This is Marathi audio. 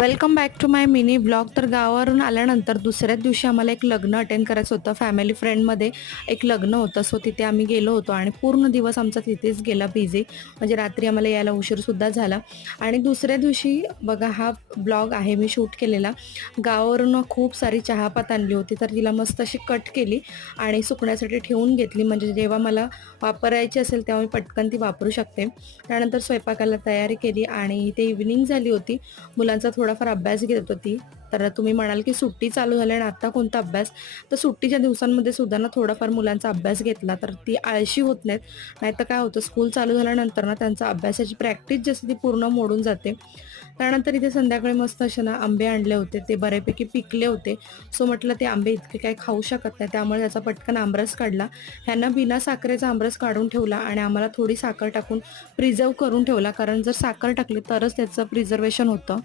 Welcome back to my mini blog. तर गावावरून आल्यानंतर दुसऱ्याच दिवशी आम्हाला एक लग्न अटेंड करायचं होतं. फॅमिली फ्रेंडमध्ये एक लग्न होतं. सो तिथे आम्ही गेलो होतो आणि पूर्ण दिवस आमचा तिथेच गेला बिझी. म्हणजे रात्री आम्हाला यायला उशीरसुद्धा झाला. आणि दुसऱ्या दिवशी बघा हा ब्लॉग आहे मी शूट केलेला. गावावरून खूप सारी चहापात आणली होती, तर तिला मस्त अशी कट केली आणि सुकण्यासाठी ठेवून घेतली. म्हणजे जेव्हा मला वापरायची असेल तेव्हा मी पटकन ती वापरू शकते. त्यानंतर स्वयंपाकाला तयारी केली आणि इथे इव्हनिंग झाली होती. मुलांचा थोडाफार अभ्यास घेत होती. तर तुम्ही म्हणाल की सुट्टी चालू झाली आणि आता कोणता अभ्यास? तर सुट्टीच्या दिवसांमध्ये सुद्धा ना थोडाफार मुलांचा अभ्यास घेतला तर ती आळशी होत नाहीत. नाहीतर काय होतं, स्कूल चालू झाल्यानंतर ना त्यांचा अभ्यासाची प्रॅक्टिस जी असते ती पूर्ण मोडून जाते. त्यानंतर इथे संध्याकाळी मस्त असे ना आंबे आणले होते, ते बऱ्यापैकी पिकले होते. सो म्हटलं ते आंबे इतके काही खाऊ शकत नाही, त्यामुळे त्याचा पटकन आमरस काढला. ह्यांना बिना साखरेचा आमरस काढून ठेवला आणि आम्हाला थोडी साखर टाकून प्रिझर्व्ह करून ठेवला, कारण जर साखर टाकली तरच त्याचं प्रिझर्वेशन होतं.